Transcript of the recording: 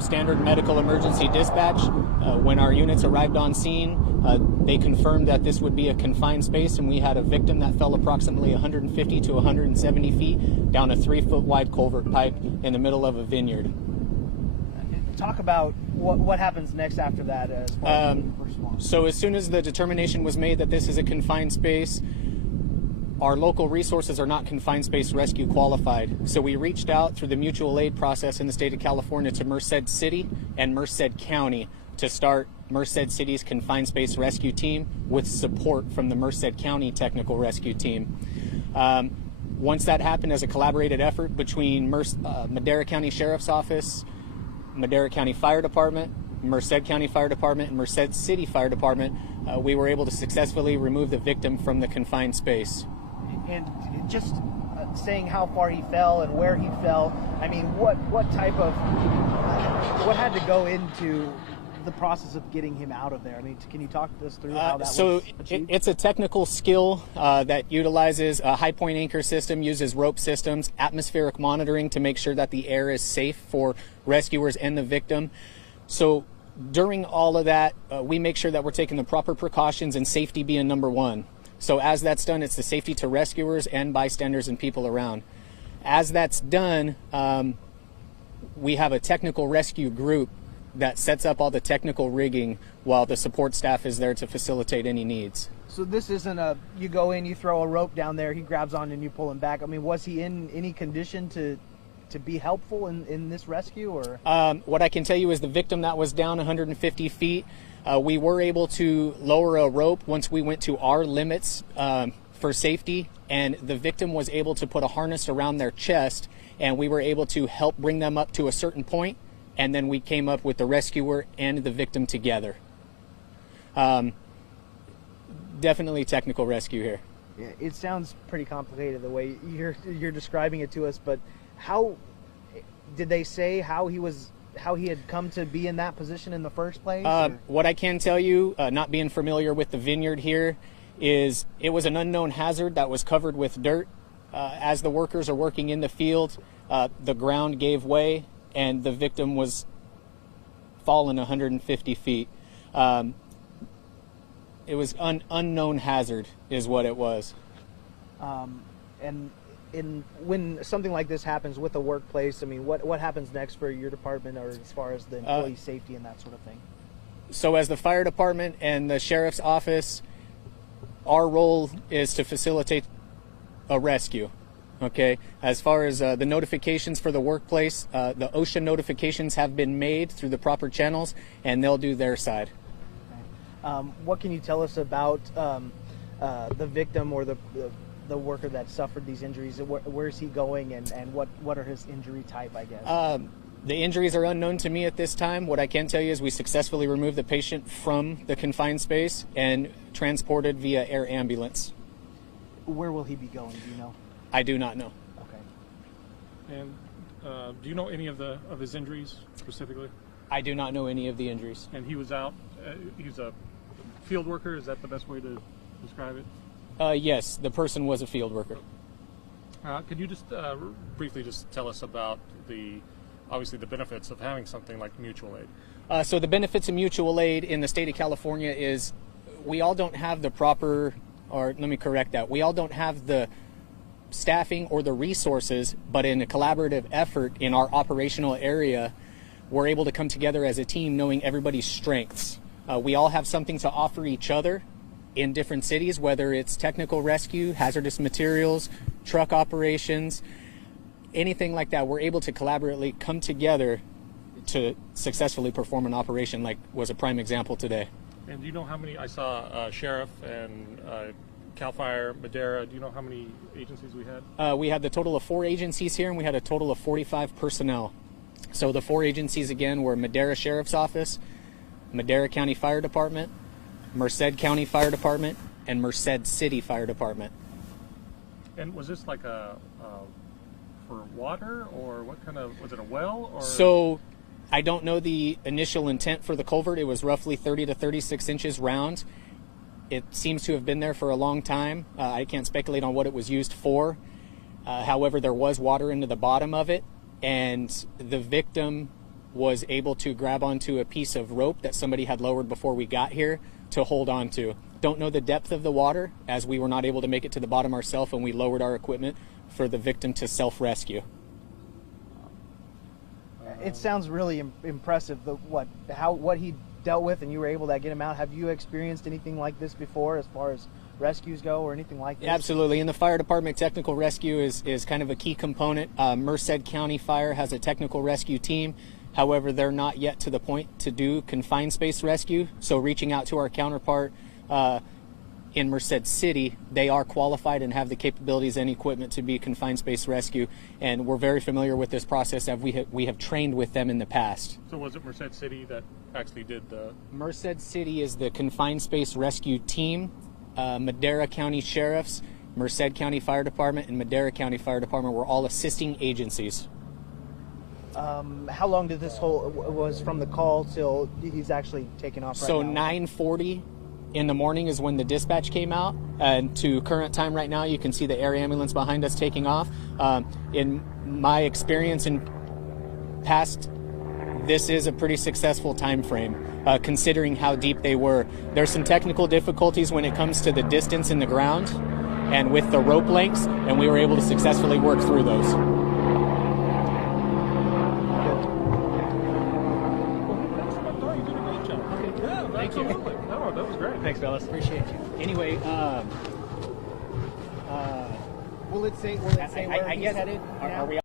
standard medical emergency dispatch. When our units arrived on scene, they confirmed that this would be a confined space, and we had a victim that fell approximately 150 to 170 feet down a 3-foot wide culvert pipe in the middle of a vineyard. Talk about what happens next after that as far as first response. So as soon as the determination was made that this is a confined space, our local resources are not confined space rescue qualified. So we reached out through the mutual aid process in the state of California to Merced City and Merced County to start Merced City's confined space rescue team with support from the Merced County technical rescue team. Once that happened as a collaborated effort between Madera County Sheriff's Office, Madera County Fire Department, Merced County Fire Department, and Merced City Fire Department, we were able to successfully remove the victim from the confined space. And just saying how far he fell and where he fell, I mean, what type of, what had to go into the process of getting him out of there? I mean, can you talk us through how that was achieved? It's a technical skill that utilizes a high point anchor system, uses rope systems, atmospheric monitoring to make sure that the air is safe for rescuers and the victim. So during all of that, we make sure that we're taking the proper precautions, and safety being number one. So as that's done, it's the safety to rescuers and bystanders and people around. As that's done, we have a technical rescue group that sets up all the technical rigging while the support staff is there to facilitate any needs. So this isn't you go in, you throw a rope down there, he grabs on and you pull him back. I mean, was he in any condition to be helpful in this rescue? Or what I can tell you is the victim that was down 150 feet, we were able to lower a rope once we went to our limits for safety, and the victim was able to put a harness around their chest, and we were able to help bring them up to a certain point, and then we came up with the rescuer and the victim together. Definitely technical rescue here. Yeah, it sounds pretty complicated the way you're describing it to us, but how did they say how he had come to be in that position in the first place? What I can tell you, not being familiar with the vineyard here, is it was an unknown hazard that was covered with dirt. As the workers are working in the field, the ground gave way and the victim was fallen 150 feet. It was unknown hazard is what it was. And when something like this happens with a workplace, I mean, what happens next for your department, or as far as the employee safety and that sort of thing? So as the fire department and the sheriff's office, our role is to facilitate a rescue. Okay, as far as the notifications for the workplace, the OSHA notifications have been made through the proper channels, and they'll do their side. Okay. What can you tell us about the victim or the worker that suffered these injuries? Where's he going, and what are his injury type, I guess? The injuries are unknown to me at this time. What I can tell you is we successfully removed the patient from the confined space and transported via air ambulance. Where will he be going, do you know? I do not know. Okay. And do you know any of his injuries specifically? I do not know any of the injuries. And he was out, he's a field worker, is that the best way to describe it? Yes, the person was a field worker. Could you just briefly just tell us about obviously the benefits of having something like mutual aid? So the benefits of mutual aid in the state of California is we all don't have the proper, or let me correct that, we all don't have the staffing or the resources, but in a collaborative effort in our operational area, we're able to come together as a team knowing everybody's strengths. We all have something to offer each other in different cities, whether it's technical rescue, hazardous materials, truck operations, anything like that. We're able to collaboratively come together to successfully perform an operation, like was a prime example today. And do you know how many, I saw Sheriff and CAL FIRE, Madera, do you know how many agencies we had? We had the total of 4 agencies here, and we had a total of 45 personnel. So the 4 agencies again were Madera Sheriff's Office, Madera County Fire Department, Merced County Fire Department, and Merced City Fire Department. And was this like for water, or what kind of, was it a well? Or? So I don't know the initial intent for the culvert. It was roughly 30 to 36 inches round. It seems to have been there for a long time. I can't speculate on what it was used for. However, there was water into the bottom of it, and the victim was able to grab onto a piece of rope that somebody had lowered before we got here to hold on to. Don't know the depth of the water, as we were not able to make it to the bottom ourselves, and we lowered our equipment for the victim to self-rescue. It sounds really impressive. What he dealt with, and you were able to get him out. Have you experienced anything like this before, as far as rescues go, or anything like this? Absolutely. In the fire department, technical rescue is kind of a key component. Merced County Fire has a technical rescue team. However, they're not yet to the point to do confined space rescue. So reaching out to our counterpart in Merced City, they are qualified and have the capabilities and equipment to be confined space rescue. And we're very familiar with this process, as we have trained with them in the past. So was it Merced City that actually did the... Merced City is the confined space rescue team. Madera County Sheriffs, Merced County Fire Department, and Madera County Fire Department were all assisting agencies. How long did this whole was from the call till he's actually taken off? So right now? 9:40 in the morning is when the dispatch came out, and to current time right now, you can see the air ambulance behind us taking off. In my experience in past, this is a pretty successful time frame, considering how deep they were. There's some technical difficulties when it comes to the distance in the ground and with the rope lengths, and we were able to successfully work through those. Thank you. No, that was great. Thanks, fellas. Appreciate you. Anyway, Will it say I where guess, he's headed? are we